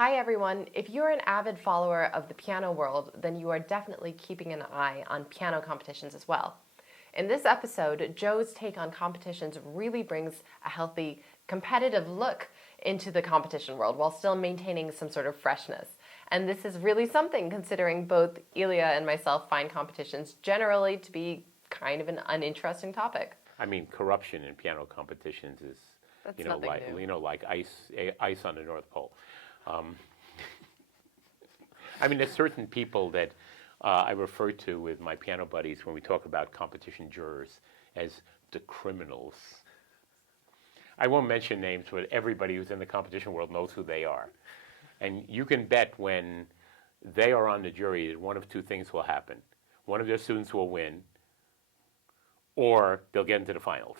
Hi everyone. If you're an avid follower of the piano world, then you are definitely keeping an eye on piano competitions as well. In this episode, Joe's take on competitions really brings a healthy, competitive look into the competition world while still maintaining some sort of freshness. And this is really something considering both Ilya and myself find competitions generally to be kind of an uninteresting topic. I mean, corruption in piano competitions is, That's like ice on the North Pole. I mean, there's certain people that I refer to with my piano buddies when we talk about competition jurors as the criminals. I won't mention names, but everybody who's in the competition world knows who they are. And you can bet when they are on the jury that one of two things will happen. One of their students will win, or they'll get into the finals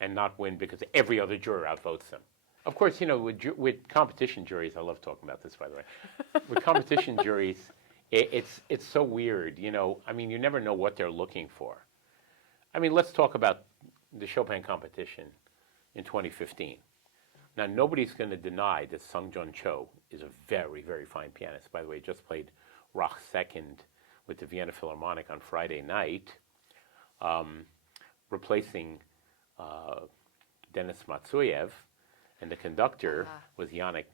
and not win because every other juror outvotes them. Of course, with competition juries, I love talking about this, by the way. With competition juries, it's so weird, I mean, you never know what they're looking for. I mean, let's talk about the Chopin Competition in 2015. Now, nobody's going to deny that Sung-Jun Cho is a very, very fine pianist. By the way, just played Rock Second with the Vienna Philharmonic on Friday night, replacing Denis Matsuyev. And the conductor was Yannick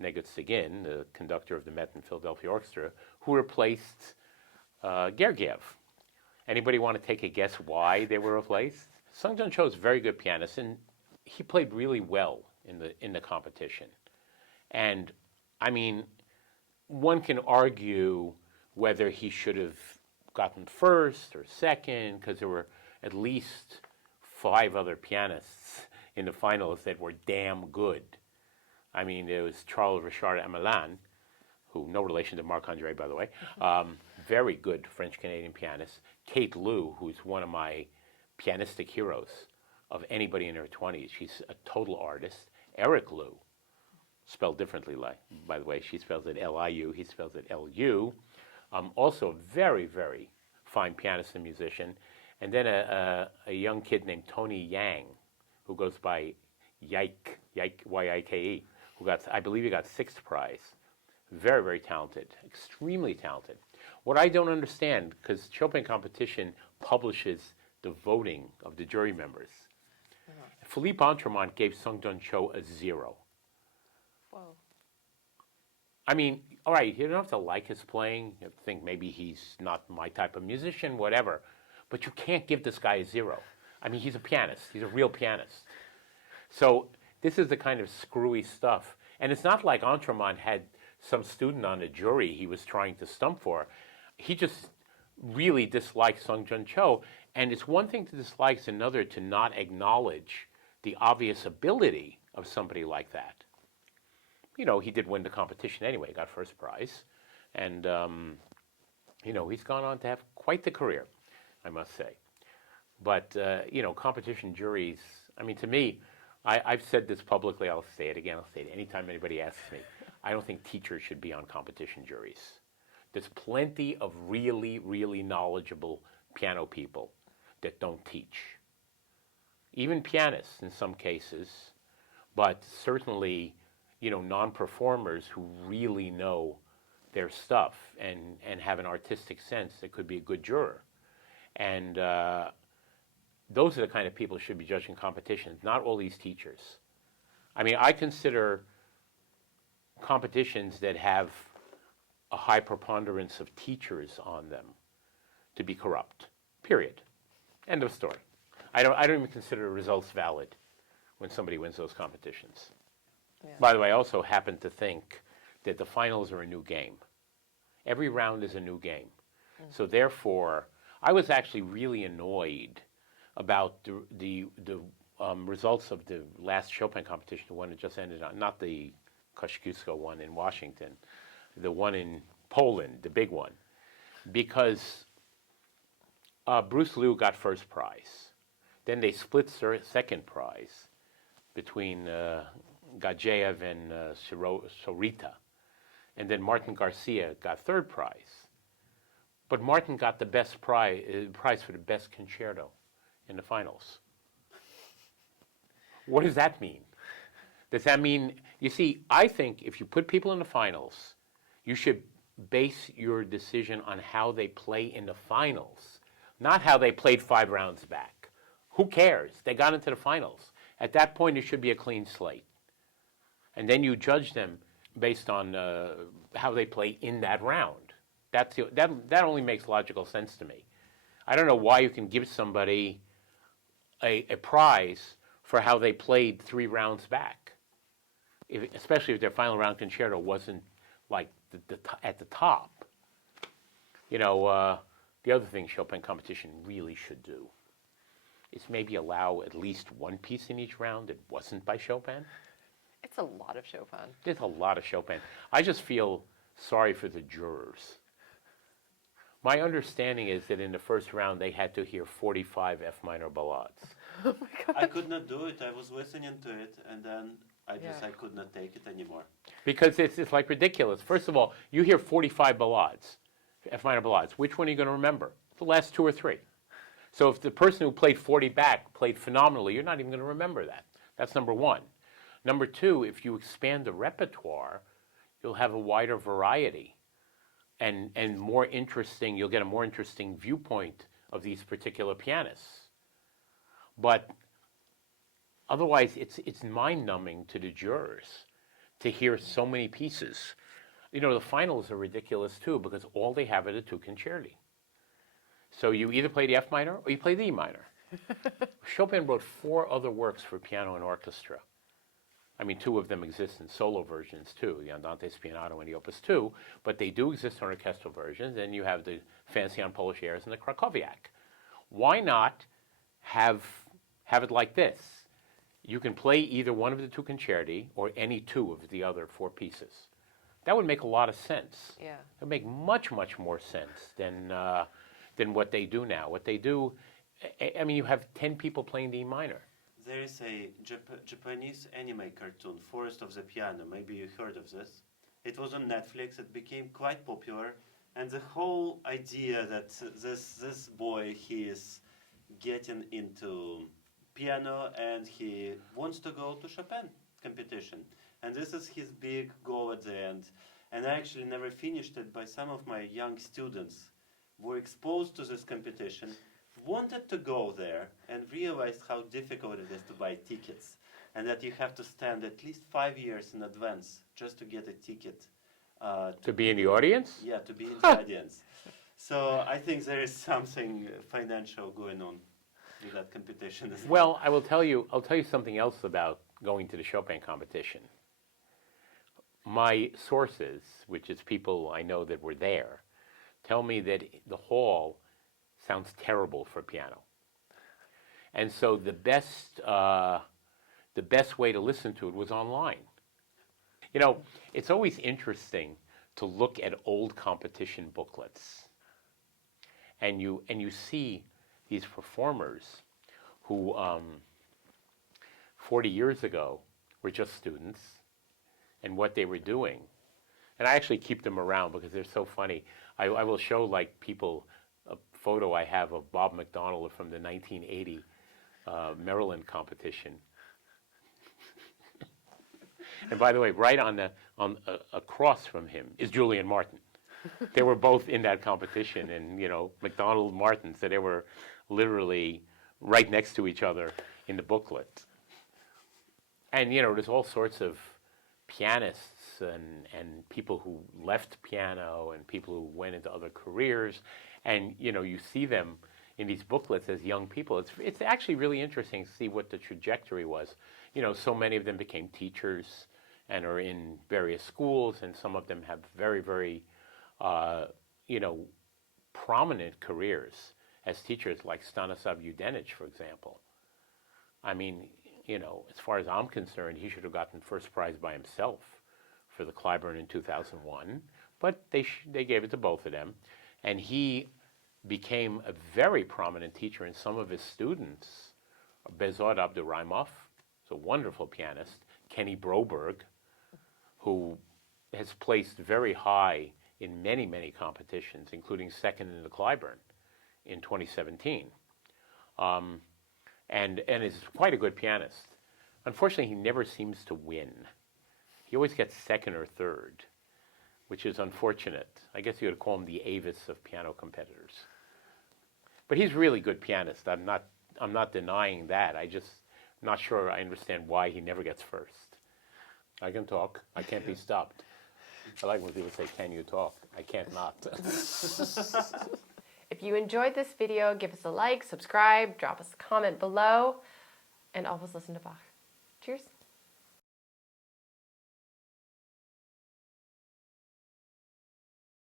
Negutsegin, the conductor of the Met and Philadelphia Orchestra, who replaced Gergiev. Anybody want to take a guess why they were replaced? Sung-Jun Cho is a very good pianist, and he played really well in the competition. And I mean, one can argue whether he should have gotten first or second, because there were at least 5 other pianists in the finals that were damn good. I mean, there was Charles Richard Amelin, who, no relation to Marc-André, by the way, very good French-Canadian pianist. Kate Liu, who's one of my pianistic heroes of anybody in her 20s. She's a total artist. Eric Liu, spelled differently, by the way. She spells it L-I-U, he spells it L-U. Also a very, very fine pianist and musician. And then a young kid named Tony Yang, who goes by Yike, Y-I-K-E, I believe he got 6th prize. Very, very talented, extremely talented. What I don't understand, because Chopin Competition publishes the voting of the jury members. Philippe Entremont gave Sung-Jun Cho a 0. Whoa. I mean, all right, you don't have to like his playing. You think maybe he's not my type of musician, whatever. But you can't give this guy a 0. I mean, he's a pianist. He's a real pianist. So this is the kind of screwy stuff. And it's not like Entremont had some student on the jury he was trying to stump for. He just really disliked Sung-Jun Cho. And it's one thing to dislike, it's another to not acknowledge the obvious ability of somebody like that. He did win the competition anyway, got 1st prize. And, he's gone on to have quite the career, I must say. But, competition juries, I mean, to me, I've said this publicly, I'll say it again, I'll say it anytime anybody asks me. I don't think teachers should be on competition juries. There's plenty of really, really knowledgeable piano people that don't teach. Even pianists in some cases, but certainly, non-performers who really know their stuff and have an artistic sense that could be a good juror. And those are the kind of people who should be judging competitions, not all these teachers. I mean, I consider competitions that have a high preponderance of teachers on them to be corrupt, period. End of story. I don't even consider results valid when somebody wins those competitions. Yeah. By the way, I also happen to think that the finals are a new game. Every round is a new game. Mm-hmm. So therefore, I was actually really annoyed about the results of the last Chopin competition, the one that just ended on, not the Kosciuszko one in Washington, the one in Poland, the big one, because Bruce Liu got 1st prize. Then they split 2nd prize between Gadjeev and Sorita. And then Martin Garcia got 3rd prize. But Martin got the best prize for the best concerto in the finals. What does that mean? Does that mean, you see, I think if you put people in the finals, you should base your decision on how they play in the finals, not how they played 5 rounds back. Who cares? They got into the finals. At that point, it should be a clean slate. And then you judge them based on how they play in that round. That only makes logical sense to me. I don't know why you can give somebody a prize for how they played 3 rounds back, especially if their final round concerto wasn't like at the top. You know, the other thing Chopin Competition really should do is maybe allow at least one piece in each round that wasn't by Chopin. It's a lot of Chopin. There's a lot of Chopin. I just feel sorry for the jurors. My understanding is that in the first round they had to hear 45 F minor ballades. Oh my God. I could not do it. I was listening to it, and then I could not take it anymore. Because it's like ridiculous. First of all, you hear 45 ballades, F minor ballades. Which one are you going to remember? The last 2 or 3. So if the person who played 40 back played phenomenally, you're not even going to remember that. That's number one. Number two, if you expand the repertoire, you'll have a wider variety and more interesting, you'll get a more interesting viewpoint of these particular pianists. But otherwise, it's mind-numbing to the jurors to hear so many pieces. You know, the finals are ridiculous too because all they have are the 2 concerti. So you either play the F minor or you play the E minor. Chopin wrote 4 other works for piano and orchestra. I mean, 2 of them exist in solo versions too, the Andante Spianato and the Opus 2, but they do exist in orchestral versions, and you have the Fancy on Polish Airs and the Krakowiak. Why not have it like this? You can play either one of the 2 concerti or any 2 of the other 4 pieces. That would make a lot of sense. Yeah. It would make much, much more sense than what they do now. What they do, I mean, you have 10 people playing the E minor. There is a Japanese anime cartoon, Forest of the Piano. Maybe you heard of this. It was on Netflix. It became quite popular. And the whole idea that this boy, he is getting into piano and he wants to go to Chopin competition. And this is his big goal at the end. And I actually never finished it, but some of my young students were exposed to this competition, wanted to go there, and realized how difficult it is to buy tickets, and that you have to stand at least 5 years in advance just to get a ticket. To be in the audience? Yeah, to be in the audience. So I think there is something financial going on with that competition as well. I'll tell you something else about going to the Chopin competition. My sources, which is people I know that were there, tell me that the hall sounds terrible for piano. And so the best way to listen to it was online. You know, it's always interesting to look at old competition booklets. And you see these performers who 40 years ago were just students and what they were doing. And I actually keep them around because they're so funny. I will show like people a photo I have of Bob McDonald from the 1980 Maryland competition. And by the way, right across from him is Julian Martin. They were both in that competition, and you know, McDonald, Martin, so they were literally right next to each other in the booklet. And you know, there's all sorts of pianists and people who left piano and people who went into other careers, and you know, you see them in these booklets as young people. It's actually really interesting to see what the trajectory was. You know, so many of them became teachers and are in various schools, and some of them have very, very, you know, prominent careers as teachers, like Stanislav Yudenich, for example. I mean, you know, as far as I'm concerned, he should have gotten first prize by himself for the Cliburn in 2001, but they gave it to both of them, and he became a very prominent teacher, and some of his students, Bezod Abduraimov, a wonderful pianist, Kenny Broberg, who has placed very high in many, many competitions, including second in the Cliburn in 2017, and is quite a good pianist. Unfortunately, he never seems to win. He always gets second or third, which is unfortunate. I guess you would call him the Avis of piano competitors. But he's a really good pianist. I'm not denying that. I'm not sure I understand why he never gets first. I can talk. I can't be stopped. I like when people say, "Can you talk?" I can't not. If you enjoyed this video, give us a like, subscribe, drop us a comment below, and always listen to Bach. Cheers.